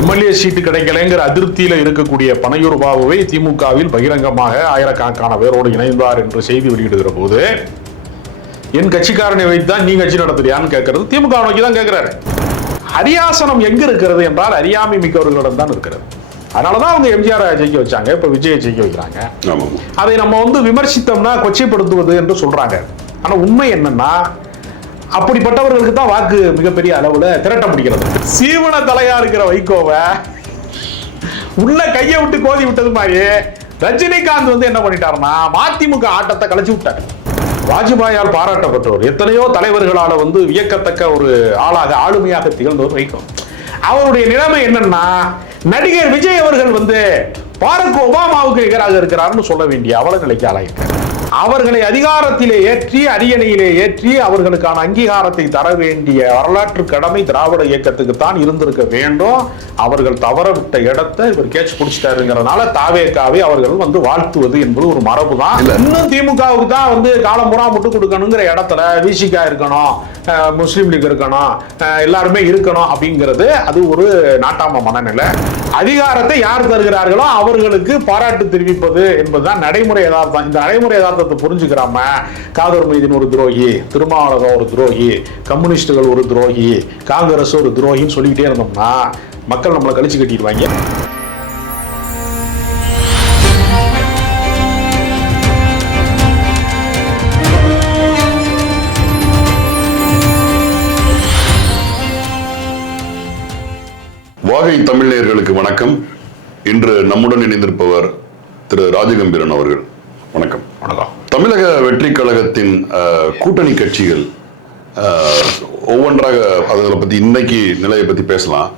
MLA சீட்டு கிடைக்கலைங்கிற அதிருப்தியில இருக்கக்கூடிய பனையூர் பாபுவை திமுகவில் பகிரங்கமாக ஆயிரக்கணக்கான பேரோடு இணைந்தார் என்று செய்தி வெளியிடுகிற போது என் கட்சிக்காரனை வைத்துதான் நீ கட்சி நடத்துறியான்னு கேட்கறது திமுக நோக்கி தான் கேட்கிறாரு. அரியாசனம் எங்க இருக்கிறது என்றால் அறியாமை மிக்கவர்களிடம் தான் இருக்கிறது. அதனாலதான் அவங்க எம்ஜிஆர் ஜெயிக்க வச்சாங்க, இப்ப விஜயை ஜெயிக்க வைக்கிறாங்க. அதை நம்ம விமர்சித்தோம்னா கொச்சைப்படுத்துவது என்று சொல்றாங்க. ஆனா உண்மை என்னன்னா அப்படிப்பட்டவர்களுக்கு தான் வாக்கு மிகப்பெரிய அளவுல திரட்ட முடிகிறது. சீவன தலையா இருக்கிற வைகோவை உள்ள கையை விட்டு கோதி விட்டது மாதிரி ரஜினிகாந்த் என்ன பண்ணிட்டாருன்னா மதிமுக ஆட்டத்தை கலைச்சு விட்டாரு. வாஜ்பாயால் பாராட்டப்பட்டவர், எத்தனையோ தலைவர்களால வியக்கத்தக்க ஒரு ஆளாக ஆளுமையாக திகழ்ந்தவர் வைகோ. அவருடைய நிலைமை என்னன்னா நடிகர் விஜய் அவர்கள் பாரக் ஒபாமாவுக்கு எதிராக இருக்கிறார்னு சொல்ல வேண்டிய அவலநிலைக்கு ஆளாயிருக்கார். அவர்களை அதிகாரத்திலே ஏற்றி அரியணையிலே ஏற்றி அவர்களுக்கான அங்கீகாரத்தை தர வேண்டிய வரலாற்று கடமை திராவிட இயக்கத்துக்கு தான் இருந்திருக்க வேண்டும். அவர்கள் தவற விட்ட இடத்தை இவர் கேட்ச் பிடிச்சிட்டாருங்கிறதுனால தாவேக்காவை அவர்கள் வாழ்த்துவது என்பது ஒரு மரபு தான். இன்னும் திமுகவுக்கு தான் காலம்புறா முட்டு கொடுக்கணுங்கிற இடத்துல விசிகா இருக்கணும், முஸ்லீம் லீக் இருக்கணும், எல்லாருமே இருக்கணும் அப்படிங்கிறது அது ஒரு நாட்டாம மனநிலை. அதிகாரத்தை யார் தருகிறார்களோ அவர்களுக்கு பாராட்டு தெரிவிப்பது என்பதுதான் நடைமுறை யதார்த்தம். இந்த நடைமுறை யதார்த்தத்தை புரிஞ்சுக்கிறாம காதர் மைதீன் ஒரு துரோகி, திருமாவளவன் ஒரு துரோகி, கம்யூனிஸ்டுகள் ஒரு துரோகி, காங்கிரஸ் ஒரு துரோகின்னு சொல்லிக்கிட்டே இருந்தோம்னா மக்கள் நம்மளை கழிச்சு கட்டிடுவாங்க. வாகை தமிழ் நேயர்களுக்கு வணக்கம். இன்று நம்முடன் இணைந்திருப்பவர் திரு ராஜகம்பீரன் அவர்கள். வணக்கம். வணக்கம். தமிழக வெற்றி கழகத்தின் கூட்டணி கட்சிகள் ஒவ்வொன்றாக அதை பத்தி இன்னைக்கு நிலையை பத்தி பேசலாம்.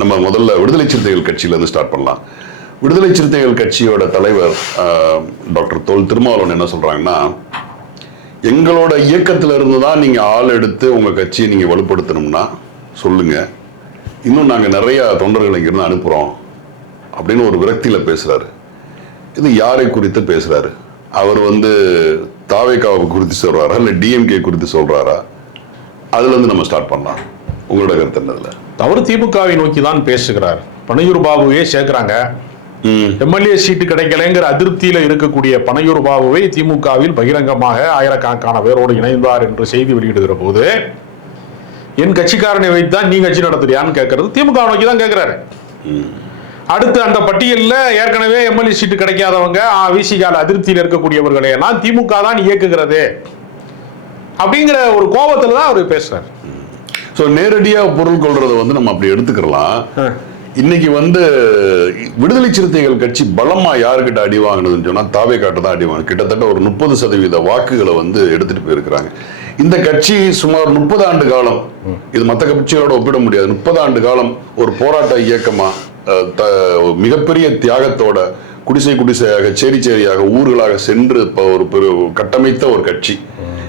நம்ம முதல்ல விடுதலை சிறுத்தைகள் கட்சியிலிருந்து ஸ்டார்ட் பண்ணலாம். விடுதலை சிறுத்தைகள் கட்சியோட தலைவர் டாக்டர் தொல் திருமாவளவன் என்ன சொல்றாங்கன்னா, எங்களோட இயக்கத்துல இருந்து தான் நீங்க ஆள் எடுத்து உங்க கட்சியை நீங்க வலுப்படுத்தணும்னா சொல்லுங்க, இன்னும் நாங்க நிறைய தொண்டர்களை இங்கிருந்து அனுப்புறோம் அப்படின்னு ஒரு விரக்தியில பேசுறாரு. இது யாரை குறித்து பேசுறாரு? அவர் தாவேக்காவை குறித்து சொல்றாரா இல்ல டிஎம்கே குறித்து சொல்றாரா? அதுல இருந்து நம்ம ஸ்டார்ட் பண்ணலாம். உங்களோட கருத்து என்னதுல? அவர் திமுகவை நோக்கி தான் பேசுகிறார். பனையூர் பாபுவே சேர்க்கிறாங்க. எம்எல்ஏ சீட்டு கிடைக்கலைங்கிற அதிருப்தியில இருக்கக்கூடிய பனையூர் பாபுவை திமுகவில் பகிரங்கமாக ஆயிரக்கணக்கான பேரோடு இணைந்தார் என்று செய்தி வெளியிடுகிற போது என் கட்சிக்காரனை வைத்துதான் நீ கட்சி நடத்துறியான்னு கேட்கறது திமுக நோக்கி தான் கேட்கிறாரு. அடுத்து அந்த பட்டியலில் ஏற்கனவே எம்எல்ஏ சீட்டு கிடைக்காதவங்க விசிகால அதிருப்தியில் இருக்கக்கூடியவர்களை எல்லாம் திமுக தான் இயக்குகிறது அப்படிங்கிற ஒரு கோபத்துல தான் அவர் பேசுறாரு. நேரடியா பொருள் கொள்றதை நம்ம அப்படி எடுத்துக்கலாம். இன்னைக்கு விடுதலை சிறுத்தைகள் கட்சி பலமா யாருக்கிட்ட அடி வாங்கினதுன்னு சொன்னா தாவேக்காட்ட தான் அடி வாங்க. கிட்டத்தட்ட ஒரு 30% வாக்குகளை எடுத்துட்டு போயிருக்கிறாங்க. இந்த கட்சி சுமார் 30 ஆண்டு காலம், இது மற்ற கட்சிகளோட ஒப்பிட முடியாது, 30 ஆண்டு காலம் ஒரு போராட்ட இயக்கமா மிகப்பெரிய தியாகத்தோட குடிசை குடிசையாக சேரி சேரியாக ஊர்களாக சென்று ஒரு கட்டமைத்த ஒரு கட்சி.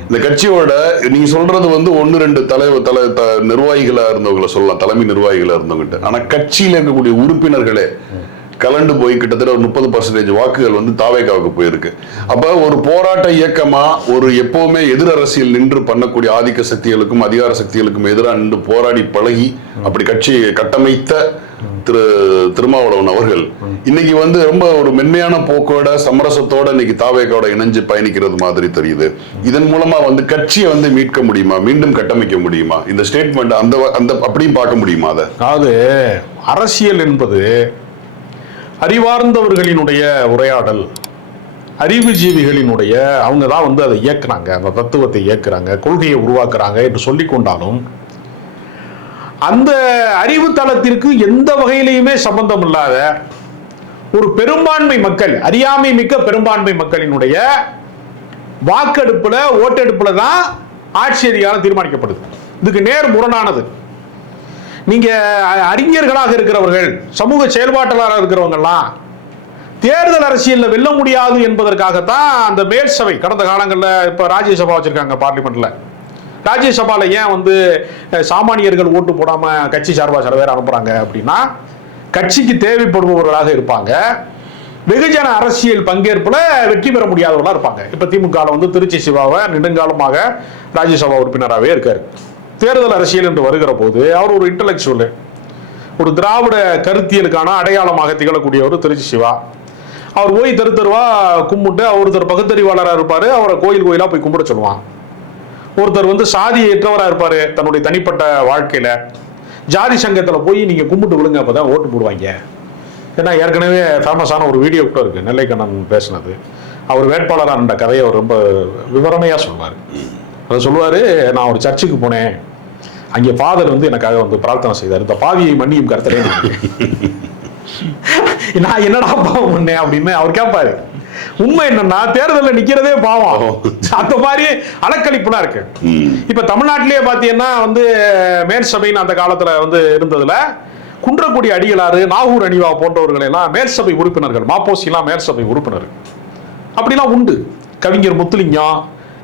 இந்த கட்சியோட நீங்க சொல்றது 1-2 நிர்வாகிகளா இருந்தவங்களை சொல்லலாம், தலைமை நிர்வாகிகளா இருந்தவங்கிட்ட. ஆனா கட்சியில இருக்கக்கூடிய உறுப்பினர்களே கலண்டு போய் கிட்டத்தட்ட ஒரு 30% வாக்குகள் தாவேக்காவுக்கு போயிருக்கு. அப்ப ஒரு போராட்ட இயக்கமா ஒரு எப்பவுமே எதிர் அரசியல் நின்று பண்ணக்கூடிய ஆதிக்க சக்திகளுக்கும் அதிகார சக்திகளுக்கும் எதிராக நின்று போராடி பழகி அப்படி கட்சியை கட்டமைத்த திரு திருமாவளவன் அவர்கள் இன்னைக்கு ரொம்ப ஒரு மென்மையான போக்கோட சமரசத்தோட இன்னைக்கு தாவேக்காவோட இணைஞ்சு பயணிக்கிறது மாதிரி தெரியுது. இதன் மூலமா கட்சியை மீட்க முடியுமா, மீண்டும் கட்டமைக்க முடியுமா? இந்த ஸ்டேட்மெண்ட் அந்த அப்படியும் பார்க்க முடியுமா? அதாவது அரசியல் என்பது அறிவார்ந்தவர்களினுடைய உரையாடல், அறிவுஜீவிகளினுடைய அவங்க தான் அதை இயக்குறாங்க, அந்த தத்துவத்தை இயக்குறாங்க, கொள்கையை உருவாக்குறாங்க என்று சொல்லிக் கொண்டாலும் அந்த அறிவு தளத்திற்கு எந்த வகையிலையுமே சம்பந்தம் இல்லாத ஒரு பெரும்பான்மை மக்கள், அறியாமை மிக்க பெரும்பான்மை மக்களினுடைய வாக்கெடுப்புல ஓட்டெடுப்புல தான் ஆட்சி அதிகாரம் தீர்மானிக்கப்படுது. இதுக்கு நேர் முரணானது. நீங்க அறிஞர்களாக இருக்கிறவர்கள், சமூக செயல்பாட்டாளராக இருக்கிறவங்கலாம் தேர்தல் அரசியலில் வெல்ல முடியாது என்பதற்காகத்தான் அந்த மேல் சபை கடந்த காலங்களில் இப்ப ராஜ்யசபா வச்சிருக்காங்க. பார்லிமெண்ட்ல ராஜ்யசபால ஏன் சாமானியர்கள் ஓட்டு போடாம கட்சி சார்பா சில பேர் அனுப்புறாங்க அப்படின்னா, கட்சிக்கு தேவைப்படுபவர்களாக இருப்பாங்க, வெகுஜன அரசியல் பங்கேற்புல வெற்றி பெற முடியாதவர்களா இருப்பாங்க. இப்ப திமுக திருச்சி சிவாவை நெடுங்காலமாக ராஜ்யசபா உறுப்பினராகவே இருக்காரு. தேர்தல் அரசியல் என்று வருகிற போது அவர் ஒரு இன்டலெக்சுவல், ஒரு திராவிட கருத்தியலுக்கான அடையாளமாக திகழக்கூடியவர் திருச்சி சிவா. அவர் போய் தெருவா கும்பிட்டு, ஒருத்தர் பகுத்தறிவாளராக இருப்பாரு, அவரை கோயிலா போய் கும்பிட சொல்லுவான். ஒருத்தர் சாதியற்றவராக இருப்பாரு தன்னுடைய தனிப்பட்ட வாழ்க்கையில, ஜாதி சங்கத்துல போய் நீங்க கும்பிட்டு விழுங்க, அப்பதான் ஓட்டு போடுவாங்க. ஏன்னா ஏற்கனவே ஃபேமஸான ஒரு வீடியோ கூட இருக்கு, நெல்லை கண்ணன் பேசினது. அவர் வேட்பாளரான கதையை அவர் ரொம்ப விவரணையா சொல்வார். அதை சொல்லுவாரு, நான் ஒரு சர்ச்சுக்கு போனேன், அங்கே ஃபாதர் எனக்காக பிரார்த்தனை செய்தார், இந்த பாவியை மன்னியும் கர்த்தரே. நான் என்னடா பாவம் பண்ணேன் அப்படின்னு அவர் கேட்பாரு. உண்மை என்னன்னா தேர்தலில் நிக்கிறதே பாவம். அந்த மாதிரி அலக்களிப்புலாம் இருக்கு. இப்ப தமிழ்நாட்டிலேயே பாத்தீங்கன்னா மேல் சபைன்னு அந்த காலத்துல இருந்ததுல குன்றக்குடி அடிகளாறு, நாகூர் அணிவா போன்றவர்கள் எல்லாம் மேற்சபை உறுப்பினர்கள், மாப்போசி எல்லாம் மேற்சபை உறுப்பினர் அப்படிலாம் உண்டு. கவிஞர் முத்துலிங்கம்,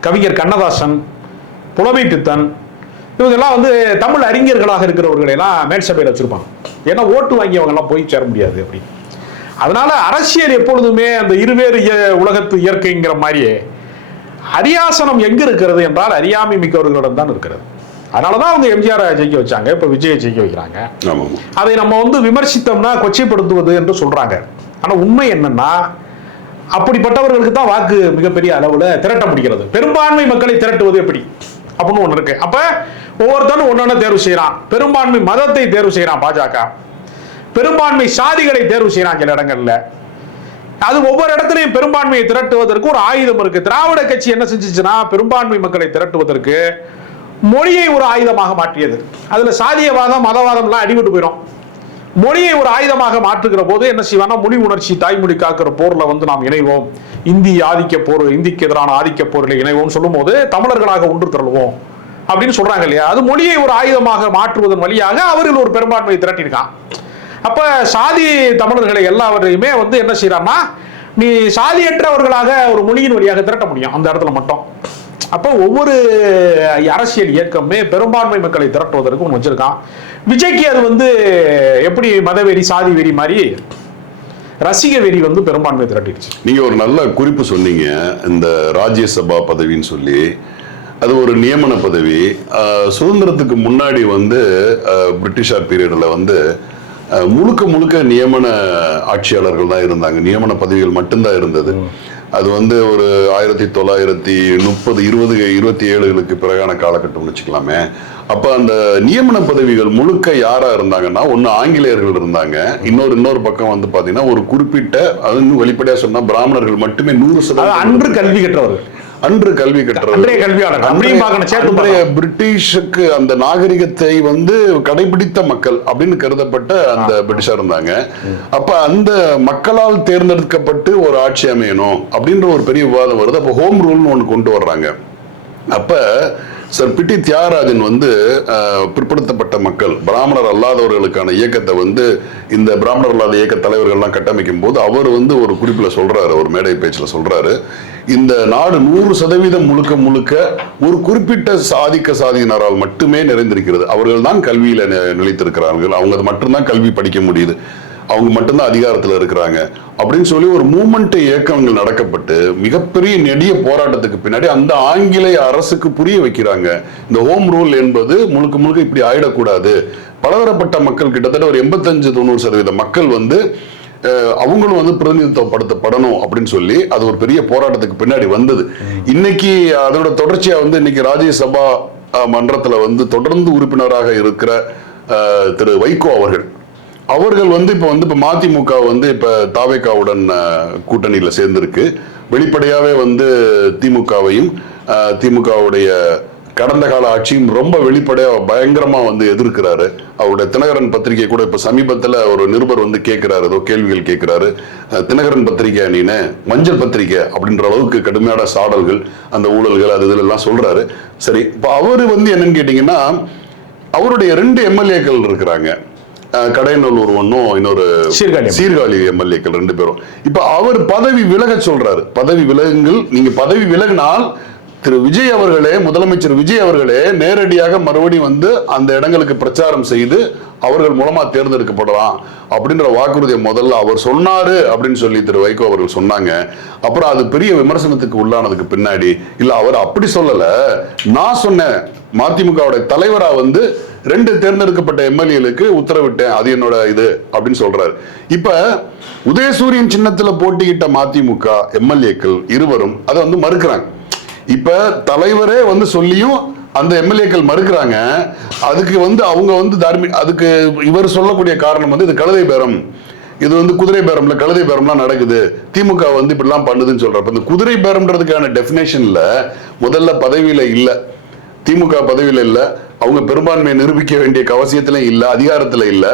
கவிஞர் கண்ணதாசன், புலமை பித்தன், இவங்கெல்லாம் தமிழ் அறிஞர்களாக இருக்கிறவர்களை எல்லாம் மேற்சபையில் வச்சிருப்பாங்க. ஏன்னா ஓட்டு வாங்கியவங்க எல்லாம் போய் சேர முடியாது அப்படி. அதனால அரசியல் எப்பொழுதுமே அந்த இருவேறு உலகத்து இயற்கைங்கிற மாதிரியே அரியாசனம் எங்க இருக்கிறது என்றால் அறியாமை மிக்கவர்களிடம் தான் இருக்கிறது. அதனாலதான் எம்ஜிஆர் ஜெயிக்க வச்சாங்க, இப்ப விஜயை ஜெயிக்க வைக்கிறாங்க. அதை நம்ம விமர்சித்தோம்னா கொச்சைப்படுத்துவது என்று சொல்றாங்க. ஆனா உண்மை என்னன்னா அப்படிப்பட்டவர்களுக்கு தான் வாக்கு மிகப்பெரிய அளவுல திரட்ட முடிகிறது. பெரும்பான்மை மக்களை திரட்டுவது எப்படி அப்படின்னு ஒண்ணு இருக்கு. அப்ப ஒவ்வொருத்தரும் ஒன்னொன்னு தேர்வு செய்யறான். பெரும்பான்மை மதத்தை தேர்வு செய்யறான் பாஜக, பெரும்பான்மை சாதிகளை தேர்வு செய்யறான் சில இடங்கள்ல. அது ஒவ்வொரு இடத்துலையும் பெரும்பான்மையை திரட்டுவதற்கு ஒரு ஆயுதம் இருக்கு. திராவிட கட்சி என்ன செஞ்சுச்சுன்னா பெரும்பான்மை மக்களை திரட்டுவதற்கு மொழியை ஒரு ஆயுதமாக மாற்றியது. அதுல சாதியவாதம் மதவாதம் எல்லாம் அடிபட்டு போயிடும். மொழியை ஒரு ஆயுதமாக மாற்றுகிற போது என்ன செய்வானா, மொழி உணர்ச்சி தாய்மொழி காக்கிற போர்ல நாம் இணைவோம், இந்தி ஆதிக்க போர், இந்திக்கு எதிரான ஆதிக்க போரில் இணைவோம் சொல்லும் போது தமிழர்களாக ஒன்று திரளுவோம் அப்படின்னு சொல்றாங்க இல்லையா. அது மொழியை ஒரு ஆயுதமாக மாற்றுவதன் வழியாக அவர்கள் ஒரு பெரும்பான்மையை திரட்டியிருக்கான். அப்ப சாதி தமிழர்களை எல்லாவரையுமே என்ன செய்யறான்னா, நீ சாதியற்றவர்களாக ஒரு மொழியின் வழியாக திரட்ட முடியும் அந்த இடத்துல மட்டும். அப்போ ஒவ்வொரு அரசியல் இயக்கமே பெரும்பான்மை மக்களை திரட்டுவதற்கு ஒன்று வச்சிருக்கான். விஜய்க்கு அது எப்படி மதவெறி சாதி வெறி மாதிரி ரசிக வெறி பெரும்பான்மை திரட்டிடுச்சு. நீங்க ஒரு நல்ல குறிப்பு சொன்னீங்க, இந்த ராஜ்யசபா பதவின்னு சொல்லி. அது ஒரு நியமன பதவி. சுதந்திரத்துக்கு முன்னாடி பிரிட்டிஷார் பீரியட்ல முழுக்க முழுக்க நியமன ஆட்சியாளர்கள் தான் இருந்தாங்க, நியமன பதவிகள் மட்டும்தான் இருந்தது. அது ஒரு 1930, 20, 27களுக்கு பிறகான காலகட்டம் வச்சுக்கலாமே. அப்ப அந்த நியமன பதவிகள் முழுக்க யாரா இருந்தாங்கன்னா, ஒண்ணு ஆங்கிலேயர்கள் இருந்தாங்க, இன்னொரு பக்கம் பாத்தீங்கன்னா ஒரு குறிப்பிட்ட, அது இன்னும் வெளிப்படையா சொன்னா பிராமணர்கள் மட்டுமே 100% அன்று கல்வி கற்றவர்கள், அன்று கல்வி கற்றவர்கள், பிரிட்டிஷுக்கு அந்த நாகரிகத்தை கடைபிடித்த மக்கள் அப்படின்னு கருதப்பட்ட அந்த பிரிட்டிஷா இருந்தாங்க. அப்ப அந்த மக்களால் தேர்ந்தெடுக்கப்பட்டு ஒரு ஆட்சி அமையணும் அப்படின்ற ஒரு பெரிய விவாதம் வருது. அப்ப ஹோம் ரூல்னு ஒண்ணு கொண்டு வர்றாங்க. அப்ப சார் பிட்டி தியாகராஜன் பிற்படுத்தப்பட்ட மக்கள், பிராமணர் அல்லாதவர்களுக்கான இயக்கத்தை இந்த பிராமணர் அல்லாத இயக்க தலைவர்கள்லாம் கட்டமைக்கும் போது அவர் ஒரு குறிப்புல சொல்றாரு, ஒரு மேடை பேச்சுல சொல்றாரு, இந்த நாடு 100% முழுக்க முழுக்க ஒரு குறிப்பிட்ட சாதியினரால் மட்டுமே நிறைந்திருக்கிறது. அவர்கள் தான் கல்வியில நிலைத்திருக்கிறார்கள், அவங்க மட்டும்தான் கல்வி படிக்க முடியுது, அவங்க மட்டும்தான் அதிகாரத்தில் இருக்கிறாங்க அப்படின்னு சொல்லி ஒரு மூமெண்ட் இயக்கங்கள் நடக்கப்பட்டு மிகப்பெரிய நெடிய போராட்டத்துக்கு பின்னாடி அந்த ஆங்கிலேய அரசுக்கு புரிய வைக்கிறாங்க, இந்த ஹோம் ரூல் என்பது முழுக்க முழுக்க இப்படி ஆயிடக்கூடாது. பலதரப்பட்ட மக்கள், கிட்டத்தட்ட ஒரு 85-90% மக்கள் அவங்களும் பிரதிநிதித்துவப்படுத்தப்படணும் அப்படின்னு சொல்லி அது ஒரு பெரிய போராட்டத்துக்கு பின்னாடி வந்தது. இன்னைக்கு அதோட தொடர்ச்சியா இன்னைக்கு ராஜ்யசபா மன்றத்துல தொடர்ந்து உறுப்பினராக இருக்கிற திரு வைகோ அவர்கள் இப்ப மதிமுக இப்ப தாவேகாவுடன் கூட்டணியில சேர்ந்திருக்கு. வெளிப்படையாவே திமுகவையும் திமுகவுடைய கடந்த கால ஆட்சியும் ரொம்ப வெளிப்படையா பயங்கரமா எதிர்க்கிறாரு. அவருடைய தினகரன் பத்திரிகை கூட இப்ப சமீபத்துல ஒரு நிருபர் கேட்கிறாரு, ஏதோ கேள்விகள் கேட்கிறாரு, தினகரன் பத்திரிகை நீனு மஞ்சள் பத்திரிகை அப்படின்ற அளவுக்கு கடுமையான சாடல்கள், அந்த ஊழல்கள் அது இதுல எல்லாம் சொல்றாரு. சரி, இப்ப அவரு என்னன்னு கேட்டீங்கன்னா, அவருடைய 2 எம்எல்ஏக்கள் இருக்கிறாங்க, கடையநல்லூர் ஒன்னும் இன்னொரு சீர்காழி எம்எல்ஏக்கள் 2 பேரும். இப்ப அவர் பதவி விலக சொல்றாரு, பதவி விலகுங்கள், நீங்க பதவி விலகினால் திரு விஜய் அவர்களே, முதலமைச்சர் விஜய் அவர்களே நேரடியாக மறுபடியும் அந்த இடங்களுக்கு பிரச்சாரம் செய்து அவர்கள் மூலமா தேர்ந்தெடுக்கப்படலாம் அப்படின்ற வாக்குறுதியை முதல்ல அவர் சொன்னாரு அப்படின்னு சொல்லி திரு வைகோ அவர்கள் சொன்னாங்க. அப்புறம் அது பெரிய விமர்சனத்துக்கு உள்ளானதுக்கு பின்னாடி, இல்ல அவர் அப்படி சொல்லல, நான் சொன்னேன், மதிமுகவுடைய தலைவரா 2 தேர்ந்தெடுக்கப்பட்ட எம்எல்ஏலுக்கு உத்தரவிட்டேன், அது என்னோட இது அப்படின்னு சொல்றாரு. இப்ப உதயசூரியன் சின்னத்துல போட்டியிட்ட மதிமுக எம்எல்ஏக்கள் இருவரும் அதை வந்து மறுக்கிறாங்க. இப்ப தலைவரே வந்து சொல்லியும் அந்த எம்எல்ஏக்கள் மறுக்கிறாங்க. அதுக்கு வந்து அவங்க வந்து அதுக்கு இவர் சொல்லக்கூடிய காரணம் வந்து இது கழுதை பேரம், இது வந்து குதிரை பேரம்ல கழுதை பேரம்லாம் நடக்குது, திமுக வந்து இப்படிலாம் பண்ணுதுன்னு சொல்றப்ப இந்த குதிரை பேரம்ன்றதுக்கான டெஃபினேஷன்ல முதல்ல பதவியில இல்ல, திமுக பதவியில இல்ல, அவங்க பெரும்பான்மையை நிரூபிக்க வேண்டிய அவசியத்துல இல்ல, அதிகாரத்துல இல்ல,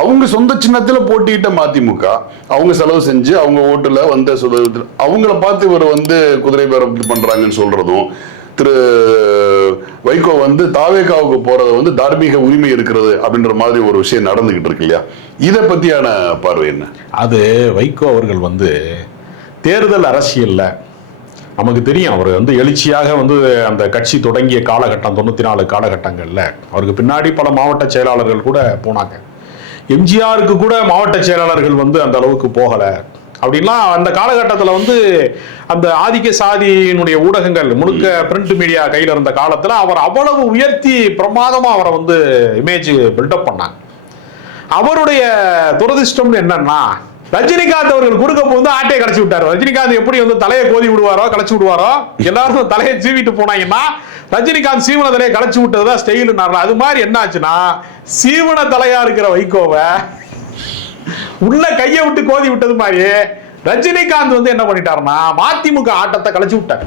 அவங்க சொந்த சின்னத்துல போட்டியிட்ட மதிமுக அவங்க செலவு செஞ்சு அவங்க ஓட்டுல வந்த அவங்கள பார்த்து இவர் வந்து குதிரை பேரம் பண்றாங்கன்னு சொல்றதும், திரு வைகோ வந்து தாவேகாவுக்கு போறது வந்து தார்மீக உரிமை இருக்கிறது அப்படின்ற மாதிரி ஒரு விஷயம் நடந்துகிட்டு இருக்கு இல்லையா? இதை பத்தியான பார்வை என்ன? அது வைகோ அவர்கள் வந்து தேர்தல் அரசியல்ல நமக்கு தெரியும், அவர் வந்து எழுச்சியாக வந்து அந்த கட்சி தொடங்கிய காலகட்டம் 94 காலகட்டங்கள்ல அவருக்கு பின்னாடி பல மாவட்ட செயலாளர்கள் கூட போனாங்க. எம்ஜிஆருக்கு கூட மாவட்ட செயலாளர்கள் வந்து அந்த அளவுக்கு போகல அப்படின்லாம் அந்த காலகட்டத்தில் வந்து அந்த ஆதிக்க சாதியினுடைய ஊடகங்கள் முழுக்க பிரிண்ட் மீடியா கையில் இருந்த காலத்தில் அவர் அவ்வளவு உயர்த்தி பிரமாதமா அவரை வந்து இமேஜ் பில்டப் பண்ணாங்க. அவருடைய துரதிர்ஷ்டம்னு என்னன்னா, ரஜினிகாந்த் அவர்கள் குறுக்க போது ஆட்டையை கலைச்சு விட்டாரு. ரஜினிகாந்த் எப்படி வந்து தலையை கோதி விடுவாரோ கலைச்சு விடுவாரோ, எல்லாரும் தலையை சீவிட்டு போனாங்கன்னா ரஜினிகாந்த் சீவன தலையை கலைச்சு விட்டதுதான் ஸ்டைல். அது மாதிரி என்ன ஆச்சுன்னா, சீவன தலையா இருக்கிற வைகோவை உள்ள கையை விட்டு கோதி விட்டது மாதிரி ரஜினிகாந்த் வந்து என்ன பண்ணிட்டாருன்னா மதிமுக ஆட்டத்தை கலைச்சு விட்டார்.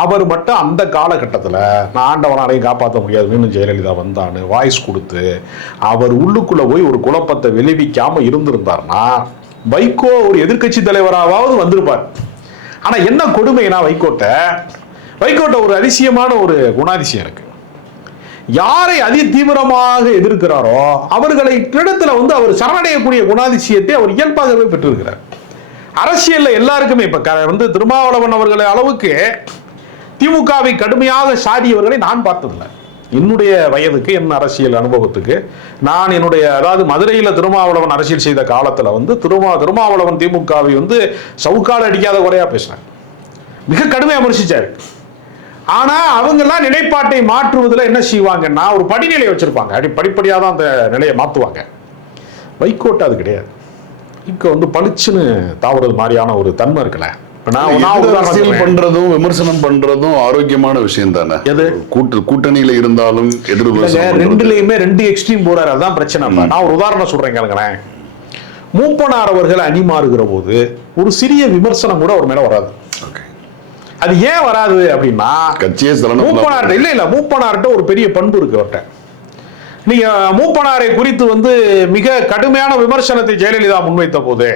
அவர் மட்டும் அந்த காலகட்டத்தில் நான் ஆண்டவனாலையும் காப்பாற்ற முடியாது, மீண்டும் ஜெயலலிதா வந்தான்னு வாய்ஸ் கொடுத்து அவர் உள்ளுக்குள்ள போய் ஒரு குழப்பத்தை விளைவிக்காம இருந்திருந்தார்னா வைகோ ஒரு எதிர்கட்சி தலைவராவது வந்திருப்பார். ஆனா என்ன கொடுமைனா, வைகோட்ட ஒரு அதிசயமான ஒரு குணாதிசயம் இருக்கு. யாரை அதி தீவிரமாக எதிர்க்கிறாரோ அவர்களை இடத்துல வந்து அவர் சரணடையக்கூடிய குணாதிசயத்தை அவர் இயல்பாகவே பெற்றிருக்கிறார். அரசியல்ல எல்லாருக்குமே இப்ப வந்து திருமாவளவன் அவர்களை அளவுக்கு திமுகவை கடுமையாக சாடியவர்களை நான் பார்த்ததில்லை. என்னுடைய வயதுக்கு, என் அரசியல் அனுபவத்துக்கு, நான் என்னுடைய அதாவது மதுரையில திருமாவளவன் அரசியல் செய்த காலத்துல வந்து திருமாவளவன் திமுகவை வந்து சவுக்கால அடிக்காத குறையா பேசினார், மிக கடுமையா விமர்சிச்சாரு. ஆனா அவங்க எல்லாம் நிலைப்பாட்டை மாற்றுவதில் என்ன செய்வாங்கன்னா ஒரு படிநிலை வச்சிருப்பாங்க, படிப்படியாக தான் அந்த நிலையை மாற்றுவாங்க. வைகோட்ட அது கிடையாது. வைகோ வந்து பளிச்சுன்னு தாவுறது மாதிரியான ஒரு தன்மை இருக்குல்ல. அரசியல் பண்றதும் விமர்சனம் பண்றதும் ஆரோக்கியமான விஷயம் தானே. எது கூட்டணியில இருந்தாலும் ரெண்டுலயுமே 2 எக்ஸ்ட்ரீம் போறாரு, அதுதான் பிரச்சனை. நான் ஒரு உதாரணம் சொல்றேன் கேளுங்களேன். மூப்பனார் அவர்கள் அணி மாறுகிற போது ஒரு சிறிய விமர்சனம் கூட அவர் மேல வராது. அது ஏன் வராது அப்படின்னா, மூப்பனார்ட்ட ஒரு பெரிய பண்பு இருக்கு அவர்கிட்ட. நீங்க மூப்பனாரை குறித்து வந்து மிக கடுமையான விமர்சனத்தை ஜெயலலிதா முன்வைத்த போது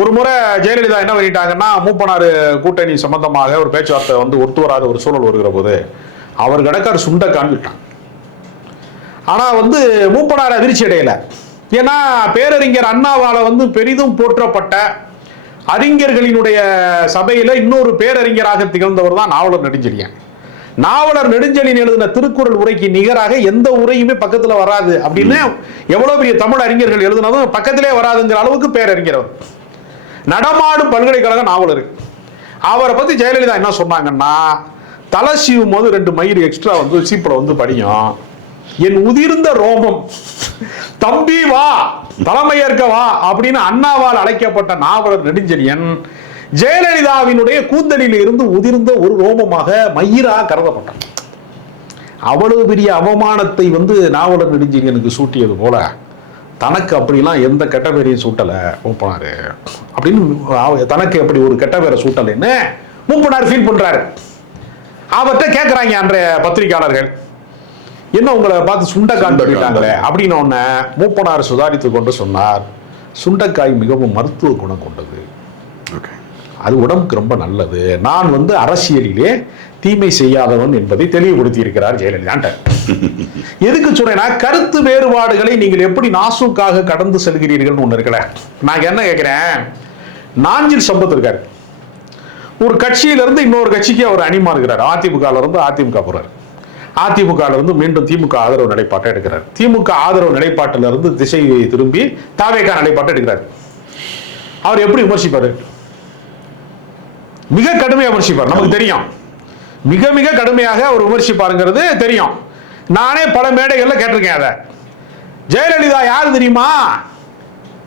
ஒரு முறை ஜெயலலிதா என்ன பண்ணிட்டாங்கன்னா, மூப்பனார் கூட்டணி சம்பந்தமாக ஒரு பேச்சுவார்த்தை வந்து ஒத்து வராத ஒரு சூழல் வருகிற போது அவர் கடக்கார் சுண்ட காண்பிட்டான். ஆனா வந்து மூப்பனார் அதிர்ச்சி அடையல. ஏன்னா பேரறிஞர் அண்ணாவால வந்து பெரிதும் போற்றப்பட்ட அறிஞர்களினுடைய சபையில இன்னொரு பேரறிஞராக திகழ்ந்தவர் தான் நாவலர் நெடுஞ்செழியன். நாவலர் நெடுஞ்செழியன் எழுதின திருக்குறள் உரைக்கு நிகராக எந்த உரையுமே பக்கத்துல வராது அப்படின்னு எவ்வளவு பெரிய தமிழ் அறிஞர்கள் எழுதினதும் பக்கத்திலே வராதுங்கிற அளவுக்கு பேரறிஞர். நடமாடும் பல்கலைக்கழக நாவலர். அவரை பத்தி ஜெயலலிதா என்ன சொன்னாங்கன்னா, தலை சீவும் போது 2 மயிர் எக்ஸ்ட்ரா வந்து சீப்பில் வந்து படியும், என் உதிர்ந்த ரோமம் தம்பி வா தலைமையேற்க வா அப்படின்னு அண்ணாவால் அழைக்கப்பட்ட நாவலர் நெடுஞ்செழியன் ஜெயலலிதாவினுடைய கூந்தலில் இருந்து உதிர்ந்த ஒரு ரோமமாக மயிராக கருதப்பட்டான். அவ்வளவு பெரிய அவமானத்தை வந்து நாவலர் நெடுஞ்செழியனுக்கு சூட்டியது போல தனக்கு அப்படிலாம் எந்த கெட்ட பேரையும் சூட்டலை மூப்பனாரு அப்படின்னு, தனக்கு எப்படி ஒரு கெட்ட பேரை சூட்டலைன்னு மூப்பனார் ஃபீல் பண்றாரு. அவர்கிட்ட கேட்கிறாங்க அன்றைய பத்திரிகையாளர்கள், என்ன உங்களை பார்த்து சுண்டைக்காய் பண்ணிட்டாங்களே அப்படின்னு ஒன்னு மூப்பனார் சுதாரித்து கொண்டு சொன்னார், சுண்டைக்காய் மிகவும் மருத்துவ குணம் கொண்டது, அது உடம்புக்கு ரொம்ப நல்லது, நான் வந்து அரசியலிலே தீமை செய்யாதவன் என்பதை தெளிவுபடுத்தி இருக்கிறார் ஜெயலலிதா. எதுக்கு சொல்றேன்னா, கருத்து வேறுபாடுகளை நீங்கள் எப்படி நாசூக்காக கடந்து செல்கிறீர்கள் ஒண்ணு இருக்கல. நான் என்ன கேட்கிறேன், நாஞ்சில் சம்பத் இருக்காரு, ஒரு கட்சியில இருந்து இன்னொரு கட்சிக்கு அவர் அணி மாறுகிறார். அதிமுக இருந்து அதிமுக போறாரு, அதிமுக இருந்து மீண்டும் திமுக ஆதரவு நிலைப்பாட்டை எடுக்கிறார், திமுக ஆதரவு நிலைப்பாட்டில இருந்து திசை திரும்பி தாவேகா நிலைப்பாட்டை எடுக்கிறார். அவர் எப்படி விமர்சிப்பாரு? மிக கடுமையாக விமர்சிப்பார், நமக்கு தெரியும். மிக மிக கடுமையாக அவர் விமர்சிப்பாருங்கிறது தெரியும். நானே பல மேடைகள்ல கேட்டிருக்கேன். அதை ஜெயலலிதா யாரு தெரியுமா?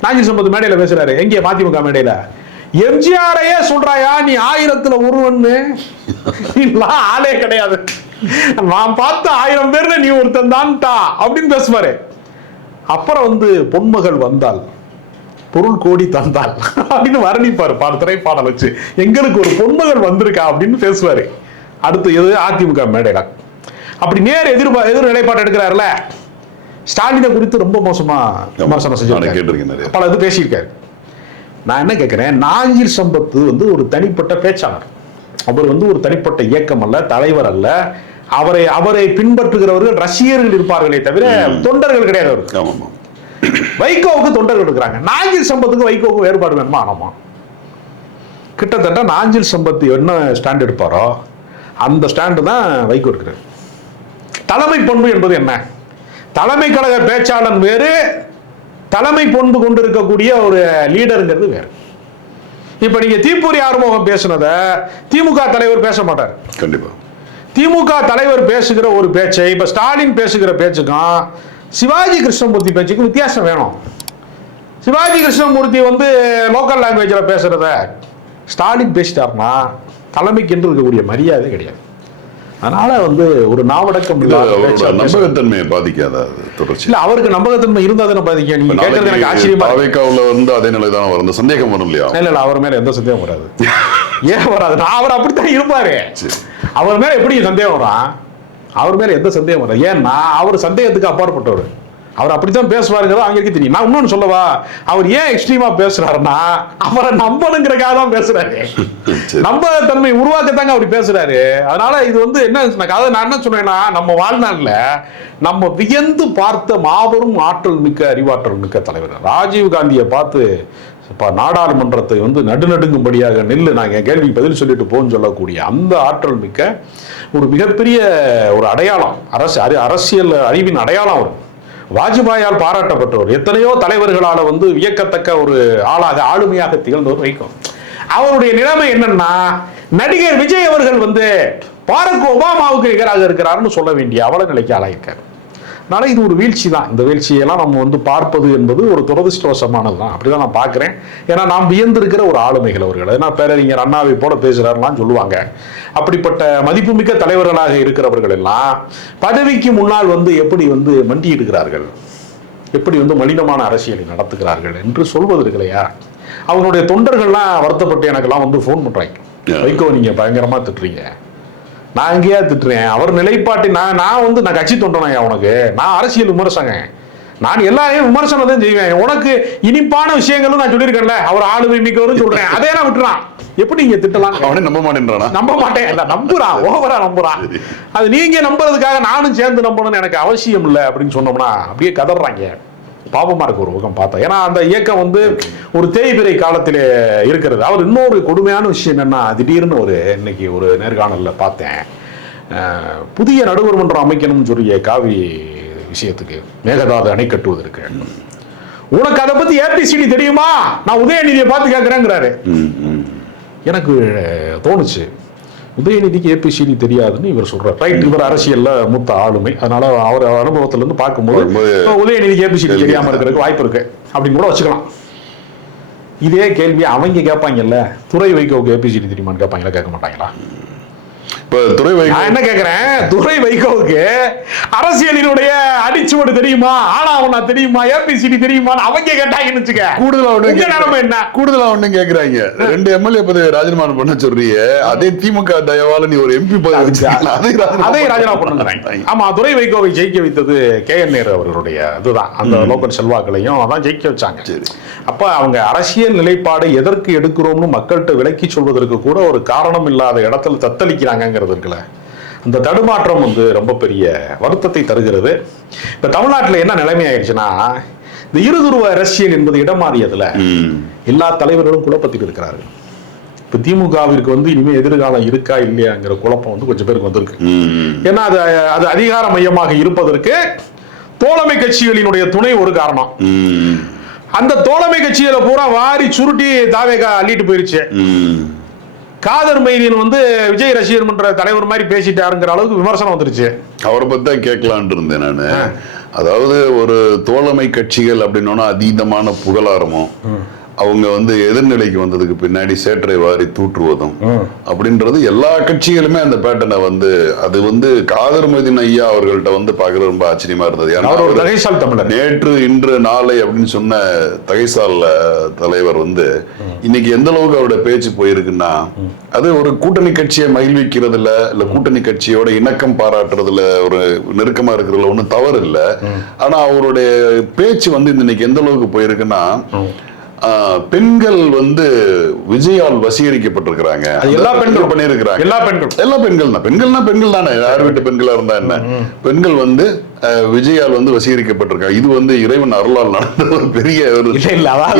நாஞ்சில் சம்பத் மேடையில பேசுறாரு. எங்கே? மதிமுக மேடையில. எம்ஜிஆரையே சொல்றாயா நீ 1000ல் ஒருவன்னு? ஆளே கிடையாது, நான் பார்த்த 1000 பேர்ல நீ ஒருத்தன் தான்டா அப்படின்னு பேசுவாரு. அப்புறம் வந்து பொன்மகள் வந்தால் பொருள் கோடி தந்தால் அப்படின்னு வர்ணிப்பாரு திரைப்பாடல் வச்சு. எங்களுக்கு ஒரு பொன்மகள் வந்திருக்கா அப்படின்னு பேசுவாரு. அடுத்து எது? அதிமுக மேடையில அப்படி நேர் எதிர் நிலைப்பாடு எடுக்கிறாருல. ஸ்டாலினை குறித்து ரொம்ப மோசமா விமர்சனம் செஞ்சு பல இது பேசியிருக்காரு. நான் என்ன கேட்கிறேன், நாஞ்சில் சம்பத் வந்து ஒரு தனிப்பட்ட பேச்சாளர். அவர் வந்து ஒரு தனிப்பட்ட இயக்கம் அல்ல, தலைவர் அல்ல. அவரை பின்பற்றுகிறவர்கள் ரசிகர்கள் இருப்பார்களே தவிர தொண்டர்கள் கிடையாது. அவருக்கு வைகோவுக்கு தொண்டர்கள் இருக்கிறாங்க. நாஞ்சில் சம்பத்துக்கு வைகோவுக்கு வேறுபாடு வேணுமா? ஆனாமா கிட்டத்தட்ட நாஞ்சில் சம்பத் என்ன ஸ்டாண்ட் எடுப்பாரோ அந்த ஸ்டாண்டு தான் வைகோ இருக்கிறார். தலைமை பண்பு என்பது என்ன? தலைமை கழக பேச்சாளன் வேறு, தலைமை பண்பு கொண்டு இருக்கக்கூடிய ஒரு லீடருங்கிறது வேறு. இப்ப நீங்க தீப்பூரி ஆறுமுகம் பேசுனத திமுக தலைவர் பேச மாட்டார். கண்டிப்பா திமுக தலைவர் பேசுகிற ஒரு பேச்சை இப்ப ஸ்டாலின் பேசுகிற பேச்சுக்கும் சிவாஜி கிருஷ்ணமூர்த்தி பேச்சுக்கும் வித்தியாசம் வேணும். சிவாஜி கிருஷ்ணமூர்த்தி வந்து லோக்கல் லாங்குவேஜில் பேசுறத ஸ்டாலின் பேசிட்டார்னா தலைமைக்கு என்று இருக்கக்கூடிய மரியாதை கிடையாது. அதனால வந்து ஒரு நாவடக்கம் நம்பகத்தன்மையை பாதிக்காத தொடர்ச்சி இல்ல. அவருக்கு நம்பகத்தன்மை இருந்தா தானே பாதிக்க. நீங்க கேட்கறது எனக்கு ஆச்சரியமா வந்து அதே நிலை தான் வரும். சந்தேகம் வரும் இல்லையா? இல்ல அவர் மேல எந்த சந்தேகம் வராது. ஏன் வராது? அவர் அப்படித்தான் இருப்பாரு. அவர் மேல எப்படி சந்தேகம் வரும்? அவர் மேல எந்த சந்தேகம் வராது. ஏன்னா அவர் சந்தேகத்துக்கு அப்பாற்பட்டவர். அவர் அப்படித்தான் பேசுவாருங்கிறது அவங்களுக்கு தெரியும். நான் இன்னொன்னு சொல்லவா, அவர் ஏன் எக்ஸ்ட்ரீமா பேசுறாருன்னா அவரை நம்பணுங்கிறக்காக தான் பேசுறாரு. நம்பகத்தன்மை உருவாக்கத்தாங்க அப்படி பேசுறாரு. அதனால இது வந்து என்ன, நான் என்ன சொன்னேன்னா, நம்ம வாழ்நாள்ல நம்ம வியந்து பார்த்த மாபெரும் ஆற்றல் மிக்க அறிவாற்றல் மிக்க தலைவர் ராஜீவ் காந்தியை பார்த்து நாடாளுமன்றத்தை வந்து நடுநடுங்கும்படியாக நெல்லு நாங்க கேள்விக்கு பதில் சொல்லிட்டு போன்னு சொல்லக்கூடிய அந்த ஆற்றல் மிக்க ஒரு மிகப்பெரிய ஒரு அடையாளம், அரசியல் அறிவின் அடையாளம். அவர் வாஜ்பாயால் பாராட்டப்பட்டவர். எத்தனையோ தலைவர்களால வந்து வியக்கத்தக்க ஒரு ஆளாக ஆளுமையாக திகழ்ந்தவர் வைகோ. அவருடைய நிலைமை என்னன்னா, நடிகர் விஜய் அவர்கள் வந்து பாரக் ஒபாமாவுக்கு நிகராக இருக்கிறார்னு சொல்ல வேண்டிய அவல நிலைக்கு ஆளாயிருக்கார். அதனால இது ஒரு வீழ்ச்சி தான். இந்த வீழ்ச்சியெல்லாம் நம்ம வந்து பார்ப்பது என்பது ஒரு துரதிருஷ்டவசமானது தான். அப்படிதான் நான் பார்க்கிறேன். ஏன்னா நாம் வியந்திருக்கிற ஒரு ஆளுமைகள் அவர்கள். ஏன்னா பேரறிஞர் அண்ணாவை போல பேசுறாருலாம் சொல்லுவாங்க. அப்படிப்பட்ட மதிப்புமிக்க தலைவர்களாக இருக்கிறவர்கள் எல்லாம் பதவிக்கு முன்னால் வந்து எப்படி வந்து மண்டியிடுகிறார்கள், எப்படி வந்து மனிதமான அரசியலை நடத்துகிறார்கள் என்று சொல்வது இருக்கு இல்லையா? அவங்களுடைய தொண்டர்கள்லாம் வருத்தப்பட்டு எனக்கெல்லாம் வந்து ஃபோன் பண்றாங்க, வைகோ நீங்க பயங்கரமா திட்டுறீங்க. நான் எங்கேயா திட்டுறேன்? அவர் நிலைப்பாட்டை நான் வந்து நான் கட்சி தொண்டனையா உனக்கு? நான் அரசியல் விமர்சங்க, நான் எல்லாரையும் விமர்சனம் தான் செய்வேன். உனக்கு இனிப்பான விஷயங்களும் நான் சொல்லியிருக்கேன்ல, அவர் ஆளுமை மிக்கவரும் சொல்றேன், அதே நான் விட்டுறான். எப்படி நீங்க திட்டலாம்? அவனே நம்ப மாட்டேன்றான். நம்ப மாட்டேன், நம்புறான், ஓவரா நம்புறான். அது நீங்க நம்புறதுக்காக நானும் சேர்ந்து நம்பணும்னு எனக்கு அவசியம் இல்லை அப்படின்னு சொன்னோம்னா அப்படியே கதறாங்க. பாவமா இருக்கு ஒரு பக்கம் பார்த்தா. ஏன்னா அந்த இயக்கம் வந்து ஒரு தேய்பிறை காலத்திலே இருக்கிறது. அவர் இன்னொரு கொடுமையான விஷயம் என்னன்னா, திடீர்னு இன்னைக்கு ஒரு நேர்காணல்ல பார்த்தேன், புதிய நடுவர் மன்றம் அமைக்கணும்னு சொல்லிய காவி விஷயத்துக்கு மேகதாது அணை கட்டுவதற்கு உனக்கு அதை பத்தி ஏபிசிடி தெரியுமா? நான் உதயநிதியை பார்த்து கேட்கிறேங்கிறாரு. எனக்கு தோணுச்சு, உதயநிதிக்கு ஏபிசிடி தெரியாதுன்னு இவர் சொல்றாரு. ரைட், இவர் அரசியல்ல மூத்த ஆளுமை, அதனால அவர் அனுபவத்துல இருந்து பார்க்கும்போது உதயநிதிக்கு ஏபிசிடி தெரியாம இருக்கிறதுக்கு வாய்ப்பு இருக்கு அப்படின்னு கூட வச்சுக்கலாம். இதே கேள்வி அவங்க கேட்பாங்கல்ல, துரை வைகோவுக்கு ஏபிசிடி தெரியுமான்னு கேட்பாங்களா? கேட்க மாட்டாங்களா? என்ன கேக்குறேன், துரை வைகோவுக்கு அரசியலினுடைய அடிச்சுவடு தெரியுமா, ஆனா தெரியுமா, ஏபிசிடி தெரியுமா அவங்க கேட்டாங்கன்னு வச்சுக்க, கூடுதலா ஒண்ணு கேக்குறாங்க. 2 எம்எல்ஏ பதவி ராஜினாமா பண்ண சொல்றீங்க, அதே திமுக தயவால நீ ஒரு எம்பி பதவி அதே ராஜினாமா பண்ணுறாங்க. ஆமா, துரை வைகோவை ஜெயிக்க வைத்தது KN நேரு அவர்களுடைய இதுதான், அந்த லோக்கல் செல்வாக்களையும் அதான் ஜெயிக்க வச்சாங்க. அப்ப அவங்க அரசியல் நிலைப்பாடு எதற்கு எடுக்கிறோம்னு மக்கள்கிட்ட விளக்கி சொல்வதற்கு கூட ஒரு காரணம் இல்லாத இடத்துல தத்தளிக்கிறாங்க இருக்குல்ல. அந்த தடுமாற்றம் வந்து ரொம்ப பெரிய வருத்தத்தை தருகிறது. இப்ப தமிழ்நாட்டில் என்ன நிலைமை ஆயிடுச்சுன்னா, இந்த இருதுருவ அரசியல் என்பது இடம் மாறியதுல எல்லா தலைவர்களும் குழப்பத்தில் இருக்கிறார்கள். இப்ப திமுகவிற்கு வந்து இனிமே எதிர்காலம் இருக்கா இல்லையாங்கிற குழப்பம் வந்து கொஞ்சம் பேருக்கு வந்திருக்கு. ஏன்னா அது அதிகார மையமாக இருப்பதற்கு தோழமை கட்சிகளினுடைய துணை ஒரு காரணம். அந்த தோழமை கட்சியில பூரா வாரி சுருட்டி தாவேகா அள்ளிட்டு போயிருச்சு. காதர் மைதீன் வந்து விஜய் ரசிகர் மன்ற தலைவர் மாதிரி பேசிட்டாருங்கிற அளவுக்கு விமர்சனம் வந்துருச்சு. அவரை பத்தி தான் கேட்கலான் இருந்தேன் நானு. அதாவது ஒரு தோழமை கட்சிகள் அப்படின்னா அதீதமான புகழாரமும் அவங்க வந்து எதிர்நிலைக்கு வந்ததுக்கு பின்னாடி சேற்றை வாரி தூற்றுவதும் அப்படின்றது எல்லா கட்சிகளுமே அந்த பேட்டர்னை வந்து அது வந்து காதர் மொய்தீன் ஐயா அவர்கள்ட்ட வந்து பாக்குறது ரொம்ப ஆச்சரியமா இருந்தது. ஏன்னா நேற்று இன்று நாளை அப்படின்னு சொன்ன தகைசால் தலைவர் வந்து இன்னைக்கு எந்த அளவுக்கு அவருடைய பேச்சு போயிருக்குன்னா அது ஒரு கூட்டணி கட்சியை மகிழ்விக்கிறதுல இல்ல கூட்டணி கட்சியோட இணக்கம் பாராட்டுறதுல ஒரு நெருக்கமா இருக்கிறதுல ஒன்றும் தவறு இல்லை. ஆனா அவருடைய பேச்சு வந்து இன்னைக்கு எந்த அளவுக்கு போயிருக்குன்னா பெண்கள் வந்து விஜயால் வசீகரிக்கப்பட்டிருக்கிறாங்க. எல்லா பெண்களும் பண்ணிருக்கிறாங்க. எல்லா பெண்கள் தான். பெண்கள் தானே, யார் வீட்டு பெண்களா இருந்தா என்ன, பெண்கள் வந்து விஜயால் வந்து வசீகரிக்கப்பட்டிருக்காங்க. இது வந்து இறைவன் அருளால் நடந்த ஒரு பெரிய ஒரு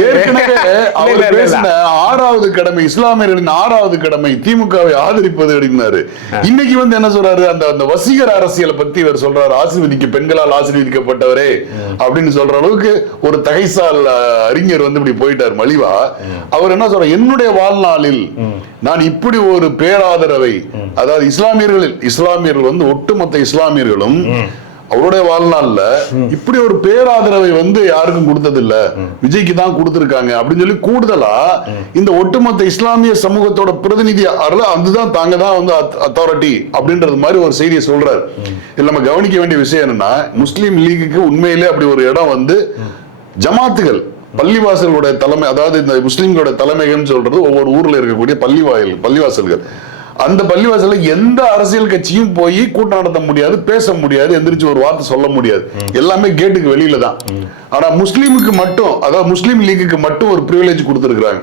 ஏற்கனவே அவர் பேசின 6வது கடமை, இஸ்லாமியர்களின் 6வது கடமை திமுகவை ஆதரிப்பது அப்படின்னாரு. இன்னைக்கு வந்து என்ன சொல்றாரு, அந்த வசீகர அரசியலை பத்தி இவர் சொல்றாரு, பெண்களால் ஆசீர்வதிக்கப்பட்டவரே அப்படின்னு சொல்ற அளவுக்கு ஒரு தகைசால் அறிஞர் வந்து இப்படி போயிட்டார் மலிவா. அவர் என்ன சொல்ற, என்னுடைய வாழ்நாளில் நான் இப்படி ஒரு பேராதரவை, அதாவது இஸ்லாமியர்கள் வந்து ஒட்டுமொத்த இஸ்லாமியர்களும் அவருடைய வாழ்நாள்ல இப்படி ஒரு பேராதரவை வந்து யாருக்கும் கொடுத்தது இல்ல, விஜய்க்கு தான் கொடுத்திருக்காங்க அப்படின்னு சொல்லி கூடுதலா இந்த ஒட்டுமொத்த இஸ்லாமிய சமூகத்தோட பிரதிநிதி அதுதான் தாங்க தான் வந்து அத்தாரிட்டி அப்படின்றது மாதிரி ஒரு செய்தியை சொல்றாரு. இதுல நம்ம கவனிக்க வேண்டிய விஷயம் என்னன்னா, முஸ்லீம் லீக்குக்கு உண்மையிலே அப்படி ஒரு இடம் வந்து ஜமாத்துகள் பள்ளிவாசல்களுடைய தலைமை, அதாவது இந்த முஸ்லீம்களோட தலைமைகள் சொல்றது ஒவ்வொரு ஊர்ல இருக்கக்கூடிய பள்ளிவாசல்கள், அந்த பள்ளிவாசல்ல எந்த அரசியல் கட்சியும் போய் கூட்டம் நடத்த முடியாது, பேச முடியாது, எந்திரிச்சு ஒரு வார்த்தை சொல்ல முடியாது, எல்லாமே கேட்டுக்கு வெளியில தான். ஆனா முஸ்லீமுக்கு மட்டும், அதாவது முஸ்லீம் லீக்குக்கு மட்டும் ஒரு பிரிவிலேஜ் கொடுத்திருக்காங்க.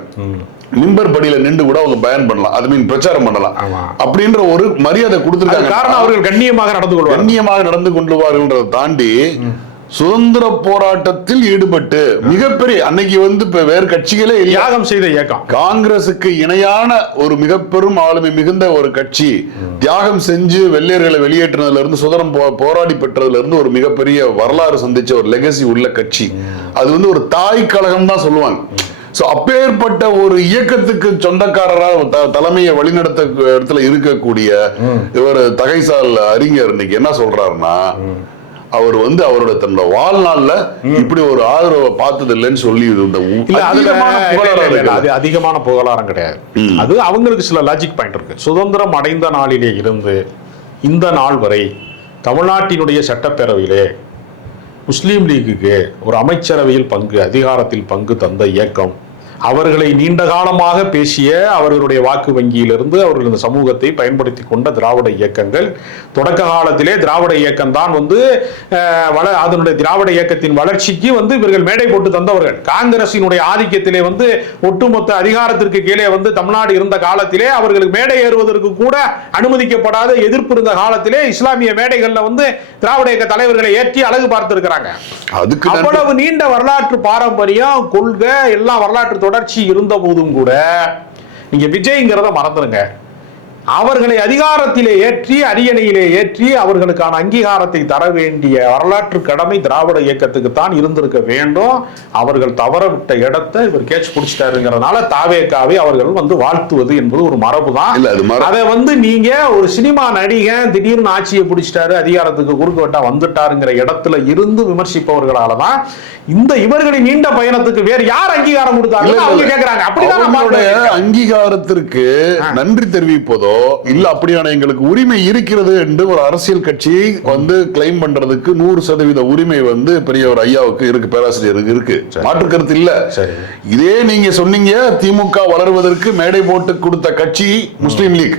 மிம்பர் படியில நின்று கூட அவங்க பயன் பண்ணலாம், அது மீன் பிரச்சாரம் பண்ணலாம் அப்படின்ற ஒரு மரியாதை கொடுத்திருக்காங்க. காரணம் அவர்கள் கண்ணியமாக நடந்து கொள்வார்கள்ன்றதை தாண்டி சுதந்திர போராட்டத்தில் ஈடுபட்டு மிகப்பெரிய அன்னைக்கு வந்து வேறு கட்சிகளே தியாகம் செய்த இயக்கம், காங்கிரசுக்கு இணையான ஒரு மிக பெரும் ஆளுமை மிகுந்த ஒரு கட்சி தியாகம் செஞ்சு வெள்ளையர்களை வெளியேற்றினதுல இருந்து சுதந்திரம் போராடி பெற்றதுல இருந்து ஒரு மிகப்பெரிய வரலாறு சந்திச்ச ஒரு லெகசி உள்ள கட்சி. அது வந்து ஒரு தாய் கழகம் தான் சொல்லுவாங்க. அப்பேற்பட்ட ஒரு இயக்கத்துக்கு சொந்தக்காரராக தலைமையை வழிநடத்த இடத்துல இருக்கக்கூடிய இவர் தகைசால் அறிஞர் இன்னைக்கு என்ன சொல்றாருன்னா, அவர் வந்து அவரோட தன்னோட வாழ்நாள்ல இப்படி ஒரு ஆதரவை பார்த்தது இல்லைன்னு சொல்லி அதிகமான புகழாரம் கிடையாது. அது அவங்களுக்கு சில லாஜிக் பாயிண்ட் இருக்கு. சுதந்திரம் அடைந்த நாளிலே இருந்து இந்த நாள் வரை தமிழ்நாட்டினுடைய சட்டப்பேரவையிலே முஸ்லீம் லீக்குக்கு ஒரு அமைச்சரவையில் அதிகாரத்தில் பங்கு தந்த இயக்கம், அவர்களை நீண்ட காலமாக பேசிய அவர்களுடைய வாக்கு வங்கியிலிருந்து அவர்கள் இந்த சமூகத்தை பயன்படுத்தி கொண்ட திராவிட இயக்கங்கள், தொடக்க காலத்திலே திராவிட இயக்கம் தான் வந்து அதனுடைய திராவிட இயக்கத்தின் வளர்ச்சிக்கு வந்து இவர்கள் மேடை போட்டு தந்தவர்கள். காங்கிரசினுடைய ஆதிக்கத்திலே வந்து ஒட்டுமொத்த அதிகாரத்திற்கு கீழே வந்து தமிழ்நாடு இருந்த காலத்திலே அவர்களுக்கு மேடை ஏறுவதற்கு கூட அனுமதிக்கப்படாத எதிர்ப்பு இருந்த காலத்திலே இஸ்லாமிய மேடைகள்ல வந்து திராவிட இயக்க தலைவர்களை ஏற்றி அழகு பார்த்திருக்கிறாங்க. அவ்வளவு நீண்ட வரலாற்று பாரம்பரியம், கொள்கை, எல்லாம் வரலாற்று தொடர்ச்சி இருந்த போதும் கூட நீங்க விஜய்ங்கிறத மறந்துருங்க. அவர்களை அதிகாரத்திலே ஏற்றி அரியணையிலே ஏற்றி அவர்களுக்கான அங்கீகாரத்தை தர வேண்டிய வரலாற்று கடமை திராவிட இயக்கத்துக்கு தான் இருந்திருக்க வேண்டும். அவர்கள் தவற விட்ட இடத்தை இவர் கேட்ச் பிடிச்சிட்டாருங்கிறதுனால தாவேக்காவை அவர்கள் வந்து வாழ்த்துவது என்பது ஒரு மரபு தான். அதை வந்து நீங்க ஒரு சினிமா நடிகன் திடீர்னு ஆட்சியை பிடிச்சிட்டாரு, அதிகாரத்துக்கு குறுக்க விட்டா வந்துட்டாருங்கிற இடத்துல இருந்து விமர்சிப்பவர்களால தான் இந்த இவர்களின் நீண்ட பயணத்துக்கு வேறு யார் அங்கீகாரம் கொடுத்தாங்க அவங்க கேட்கிறாங்க. அப்படிதான் அங்கீகாரத்திற்கு நன்றி தெரிவிப்பதோ இல்ல அப்படியான எங்களுக்கு உரிமை இருக்கிறது என்று ஒரு அரசியல் கட்சி வந்து கிளைம் பண்றதுக்கு 100% உரிமை வந்து பெரிய ஒரு ஐயாவுக்கு இருக்கு, பேராசிரியருக்கு இருக்கு, மாற்று கருத்து இல்ல. இதே நீங்க சொன்னீங்க திமுக வளர்வதற்கு மேடை போட்டு கொடுத்த கட்சி முஸ்லீம் லீக்,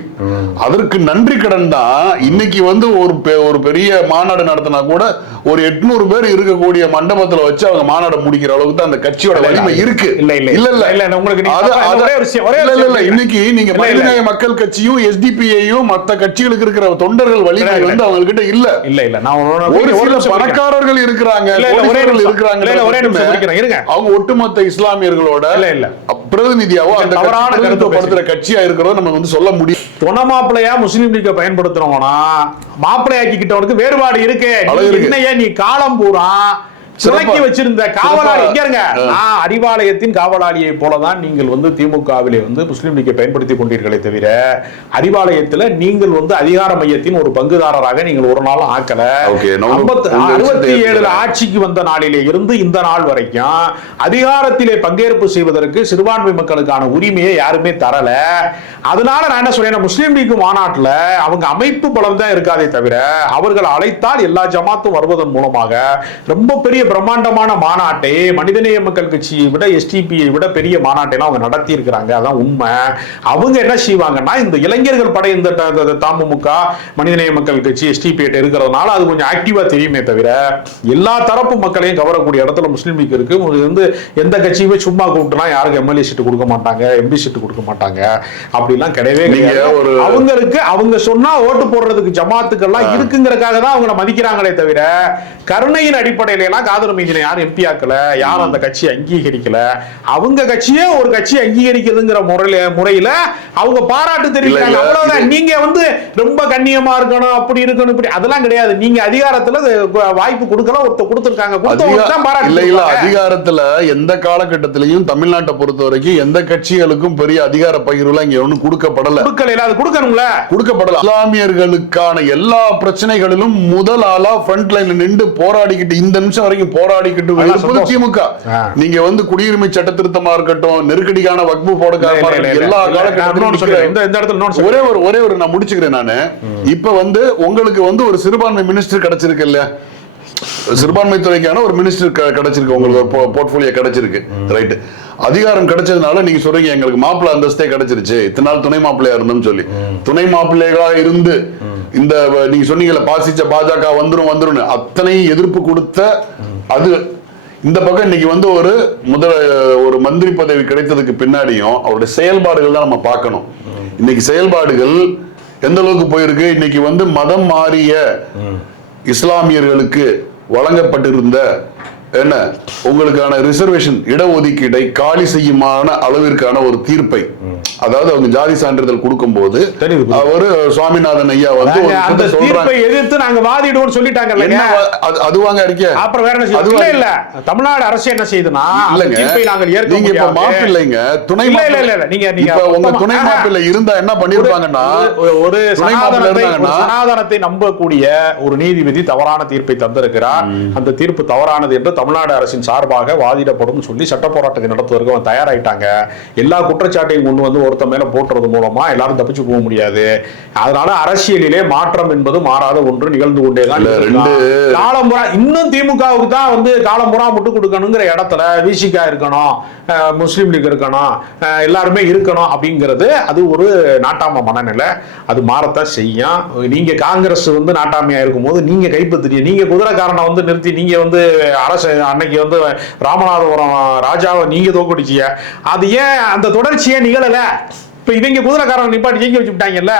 அதற்கு நன்றி கடன் தான் இன்னைக்கு வந்து ஒரு பெரிய மாநாடு நடத்தினா கூட ஒரு 800 பேர் இருக்கக்கூடிய மண்டபத்துல வச்சு அவங்க மாநாடு முடிக்கிற அளவுக்கு தான் அந்த கட்சியோட வலிமை இருக்கு. இன்னைக்கு நீங்க மனிதநேய மக்கள் கட்சியும் எஸ்டிபிஐயும் மத்த கட்சிகளுக்கு இருக்கிற தொண்டர்கள் வலிமை வந்து அவங்க கிட்ட இல்ல. ஒரு சில பணக்காரர்கள் இருக்கிறாங்க, அவங்க ஒட்டுமொத்த இஸ்லாமியர்களோட பிரதிநிதியாவோ அந்த படுத்துற கட்சியா இருக்கிறத நம்ம வந்து சொல்ல முடியும். தொண மாப்பிளையா முஸ்லீம் லீக்கை பயன்படுத்துறவனா மாப்பிள்ளையாக்கிட்டவனுக்கு வேறுபாடு இருக்கு. நீ காலம் பூரா துலக்கி வச்சிருந்த காவலாளி இங்க நான் அறிவாலயத்தின் காவலாளியை போலதான் நீங்கள் வந்து திமுகவிலே வந்து முஸ்லீம் லீக்கை பயன்படுத்தி கொண்டீர்களே தவிர அறிவாலயத்துல நீங்கள் வந்து அதிகார மையத்தின் ஒரு பங்குதாரராக நீங்கள் ஒரு நாளும் ஆக்கல. 67 ஆட்சிக்கு வந்த நாளிலே இருந்து இந்த நாள் வரைக்கும் அதிகாரத்திலே பங்கேற்பு செய்வதற்கு சிறுபான்மை மக்களுக்கான உரிமையை யாருமே தரல. அதனால நான் என்ன சொல்றேன், முஸ்லீம் லீக் மாநாட்டுல அவங்க அமைப்பு பலம் தான் இருக்காதே தவிர அவர்கள் அழைத்தால் எல்லா ஜமாத்தும் வருவதன் மூலமாக ரொம்ப பெரிய பிரம்மாண்டமான மாநாட்டை மனிதநேய மக்கள் கட்சியை விட எஸ்டிபியை விட பெரிய மாநாட்டை அவங்க நடத்தி இருக்கிறாங்க. அதான் உண்மை. அவங்க என்ன செய்வாங்கன்னா இந்த இளைஞர்கள் படை இந்த தமுமுக மனிதநேய மக்கள் கட்சி எஸ்டிபி இருக்கிறதுனால அது கொஞ்சம் ஆக்டிவா தெரியுமே தவிர எல்லா தரப்பு மக்களையும் கவரக்கூடிய இடத்துல முஸ்லீம் லீக் இருக்கு. வந்து எந்த கட்சியுமே சும்மா கூப்பிட்டுனா யாருக்கு எம்எல்ஏ சீட்டு கொடுக்க மாட்டாங்க, எம்பி சீட்டு கொடுக்க மாட்டாங்க, அப்படிலாம் கிடையவே கிடையாது. அவங்களுக்கு அவங்க சொன்னா ஓட்டு போடுறதுக்கு ஜமாத்துக்கெல்லாம் இருக்குங்கிறதுக்காக தான் அவங்களை மதிக்கிறாங்களே தவிர கருணையின் அடிப்படையில எல்லாம் காதர் மீதினை யாரும் எம்பி ஆக்கல, யாரும் அந்த கட்சியை அங்கீகரிக்கல. அவங்க கட்சியே ஒரு கட்சி அங்கீகரிக்கிறதுங்கிற முறையில அவங்க பாராட்டு தெரிவிக்கிறாங்க. அவ்வளவுதான். நீங்க வந்து ரொம்ப கண்ணியமா இருக்கணும், அப்படி இருக்கணும், இப்படி அதெல்லாம் கிடையாது. நீங்க அதிகாரத்துல வாய்ப்பு கொடுக்கலாம், கொடுத்திருக்காங்க. அதிகாரத்துல எந்த காலகட்டத்திலையும் தமிழ்நாட்டை பொறுத்த வரைக்கும் எந்த கட்சிகளுக்கும் பெரிய அதிகார பகிர்வுலாம் இங்க ஒன்னும் கொடுக்கப்படல. கொடுக்கணும்ல, கொடுக்கப்படல. இஸ்லாமியர்களுக்கான எல்லா பிரச்சனைகளிலும் முதல் ஆளா ஃப்ரண்ட் லைன்ல நின்று போராடிக்கிட்டு இந்த நிமிஷம் வரைக்கும் போராடிக்கிட்டு திமுக. நீங்க வந்து குடியுரிமை சட்ட திருத்தமா இருக்கட்டும், நெருக்கடிக்கான வக்பு போடுக்காம எல்லா காலகட்டத்திலும் ஒரே ஒரு நான் முடிச்சுக்கிறேன் நானு. இப்ப வந்து உங்களுக்கு வந்து ஒரு சிறுபான்மை மினிஸ்டர் கிடைச்சிருக்கு இல்லையா, சிறுபான்மை துறைக்கான ஒரு மினிஸ்டர் கிடைச்சிருக்கு, உங்களுக்கு ஒரு போர்ட்போலியோ கிடைச்சிருக்கு, ரைட். அதிகாரம் கிடைச்சதுனால நீங்க சொல்றீங்க எங்களுக்கு மாப்பிள்ளை அந்தஸ்தே கிடைச்சிருச்சு, இத்தனை நாள் துணை மாப்பிள்ளையா இருந்தோம்னு சொல்லி. துணை மாப்பிள்ளைகளா இருந்து இந்த நீங்க சொன்னீங்கல்ல பாசிச்ச பாஜக வந்துரும் அத்தனை எதிர்ப்பு கொடுத்த அது இந்த பக்கம் இன்னைக்கு வந்து ஒரு மந்திரி பதவி கிடைத்ததுக்கு பின்னாடியும் அவருடைய செயல்பாடுகள் தான் நம்ம பார்க்கணும். இன்னைக்கு செயல்பாடுகள் எந்த அளவுக்கு போயிருக்கு. இன்னைக்கு வந்து மதம் மாறிய இஸ்லாமியர்களுக்கு வழங்கப்பட்டிருந்த என்ன உங்களுக்கான ரிசர்வேஷன் இடஒதுக்கீடை காலி செய்யுமான அளவிற்கான ஒரு தீர்ப்பை, அதாவது அவங்க ஜாதி சான்றிதழ் கொடுக்கும் போது அவரு சுவாமிநாதன் ஐயா வந்து எதிர்த்து நாங்க வாதிடுவோம் சொல்லிட்டாங்க. அதுவாங்க அறிக்கை. அப்புறம் வேற என்ன இல்ல தமிழ்நாடு அரசு என்ன செய்யுதுன்னா நீங்க இப்ப மாப்பிள்ளைங்க துணை நீங்க உங்க துணை மாப்பிள்ளை இருந்தா என்ன பண்ணிருப்பாங்கன்னா ஒரு சனாதனத்தை நம்பக்கூடிய ஒரு நீதிபதி தவறான தீர்ப்பை தந்திருக்கிறார். அந்த தீர்ப்பு தவறானது என்று தமிழ்நாடு அரசின் சார்பாக வாதிடப்படும் சொல்லி சட்ட போராட்டத்தை நடத்துவதற்கு தயாராயிட்டாங்க. எல்லா குற்றச்சாட்டையும் கொண்டு வந்து ஒருத்த மேல போட்டுறது மூலமா எல்லாரும் தப்பிச்சு போக முடியாது. அதனால அரசியலிலே மாற்றம் என்பது மாறாத ஒன்று நிகழ்ந்து கொண்டேதான். காலம்புறா இன்னும் திமுகவுக்கு தான் வந்து காலம்புறா முட்டு கொடுக்கணுங்கிற இடத்துல விசிகா இருக்கணும், முஸ்லீம் லீக் இருக்கணும், எல்லாருமே இருக்கணும் அப்படிங்கிறது அது ஒரு நாட்டாம மனநிலை. அது மாறத்தான் செய்யும். நீங்க காங்கிரஸ் வந்து நாட்டாமையா இருக்கும் போது நீங்க கைப்பற்றிய நீங்க குதிரைக்காரனை வந்து நிறுத்தி நீங்க வந்து அரசு அன்னைக்கு வந்து ராமநாதபுரம் ராஜாவை நீங்க தோக்கடிச்சிய, அது ஏன் அந்த தொடர்ச்சியை நிகழல? இப்ப இவங்க குதிரைக்காரன் நிப்பாட்டி ஜெயிக்க வச்சு விட்டாங்கல்ல.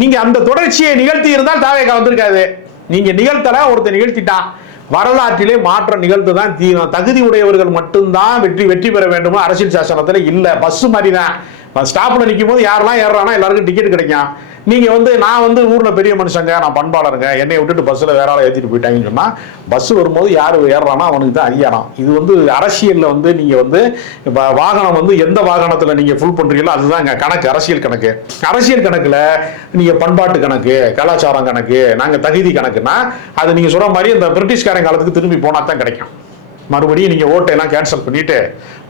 நீங்க அந்த தொடர்ச்சியை நிகழ்த்தி இருந்தால் தாவேக்கா வந்திருக்காது. நீங்க நிகழ்த்தல, ஒருத்தர் நிகழ்த்திட்டான். வரலாற்றிலே மாற்றம் நிகழ்த்துதான் தீவிரம். தகுதி உடையவர்கள் மட்டும்தான் வெற்றி பெற வேண்டும் அரசியல் சாசனத்துல இல்ல. பஸ் மாதிரி தான். ஸ்டாப்ல நிற்கும் போது யாரெல்லாம் ஏறானா எல்லாருக்கும் டிக்கெட் கிடைக்கும். நீங்க வந்து நான் வந்து ஊர்ல பெரிய மனுஷங்க, நான் பண்பாளருங்க, என்னை விட்டுட்டு பஸ்ல வேற ஆளை ஏத்திட்டு போயிட்டாங்கன்னு சொன்னா பஸ் வரும்போது யாரு ஏறானா அவனுக்கு தான் அதிகாரம். இது வந்து அரசியல்ல வந்து நீங்க வந்து வாகனம் வந்து எந்த வாகனத்துல நீங்க ஃபுல் பண்றீங்களோ அதுதான் கணக்கு, அரசியல் கணக்கு. அரசியல் கணக்குல நீங்க பண்பாட்டு கணக்கு, கலாச்சாரம் கணக்கு, நாங்க தகுதி கணக்குன்னா அது நீங்க சொல்ற மாதிரி இந்த பிரிட்டிஷ்காரன் காலத்துக்கு திரும்பி போனா தான் கிடைக்கும். மறுபடியும் நீங்க ஓட்டை எல்லாம் கேன்சல் பண்ணிட்டு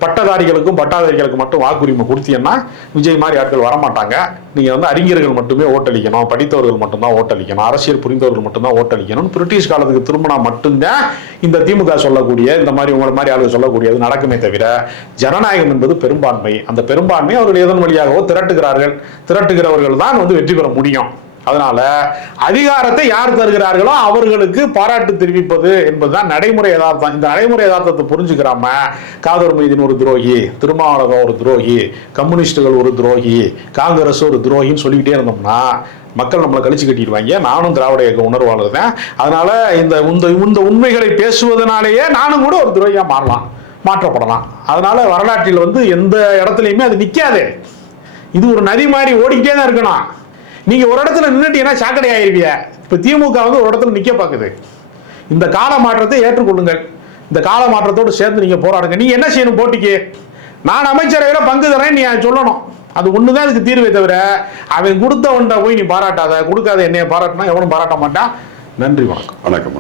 பட்டதாரிகளுக்கும் பட்டாதாரிகளுக்கு மட்டும் வாக்குரிமை கொடுத்தீங்கன்னா விஜய் மாதிரி ஆட்கள் வரமாட்டாங்க. நீங்க வந்து அறிஞர்கள் மட்டுமே ஓட்டளிக்கணும், படித்தவர்கள் மட்டும்தான் ஓட்டளிக்கணும், அரசியல் புரிந்தவர்கள் மட்டும்தான் ஓட்டளிக்கணும். பிரிட்டிஷ் காலத்துக்கு திரும்பினா மட்டும்தான் இந்த திமுக சொல்லக்கூடிய இந்த மாதிரி உங்களை மாதிரி ஆளுகள் சொல்லக்கூடியது நடக்குமே தவிர ஜனநாயகம் என்பது பெரும்பான்மை. அந்த பெரும்பான்மை அவர்கள் எதன் வழியாகவோ திரட்டுகிறவர்கள் தான் வந்து வெற்றி பெற முடியும். அதனால அதிகாரத்தை யார் தருகிறார்களோ அவர்களுக்கு பாராட்டு தெரிவிப்பது என்பதுதான் நடைமுறை யதார்த்தம். இந்த நடைமுறை யதார்த்தத்தை புரிஞ்சுக்கிறாம காதர் மீதின் ஒரு துரோகி, திருமாவளவன் ஒரு துரோகி, கம்யூனிஸ்டுகள் ஒரு துரோகி, காங்கிரஸ் ஒரு துரோகின்னு சொல்லிக்கிட்டே இருந்தோம்னா மக்கள் நம்மளை கழிச்சு கட்டிடுவாங்க. நானும் திராவிட இயக்க உணர்வாளர் தான். அதனால இந்த உண்மைகளை பேசுவதனாலேயே நானும் கூட ஒரு துரோகியா மாற்றப்படலாம். அதனால வரலாற்றில் வந்து எந்த இடத்துலையுமே அது நிற்காது. இது ஒரு நதி மாதிரி ஓடிக்கிட்டே தான் இருக்கணும். நீங்க ஒரு இடத்துல நின்றுட்டீங்கன்னா சாக்கடை ஆயிருவிய. இப்ப திமுக வந்து ஒரு இடத்துல நிக்க பாக்குது. இந்த கால மாற்றத்தை ஏற்றுக்கொள்ளுங்கள். இந்த கால மாற்றத்தோடு சேர்ந்து நீங்க போராடுங்க. நீங்க என்ன செய்யணும்? போட்டிக்கு நான் அமைச்சரவையில் பங்கு தரேன் நீ சொல்லணும். அது ஒண்ணுதான் அதுக்கு தீர்வை தவிர அவன் கொடுத்தவன்ட போய் நீ பாராட்டாத, கொடுக்காத என்னைய பாராட்டினா எவனும் பாராட்ட மாட்டான். நன்றி, வணக்கம். வணக்கம்.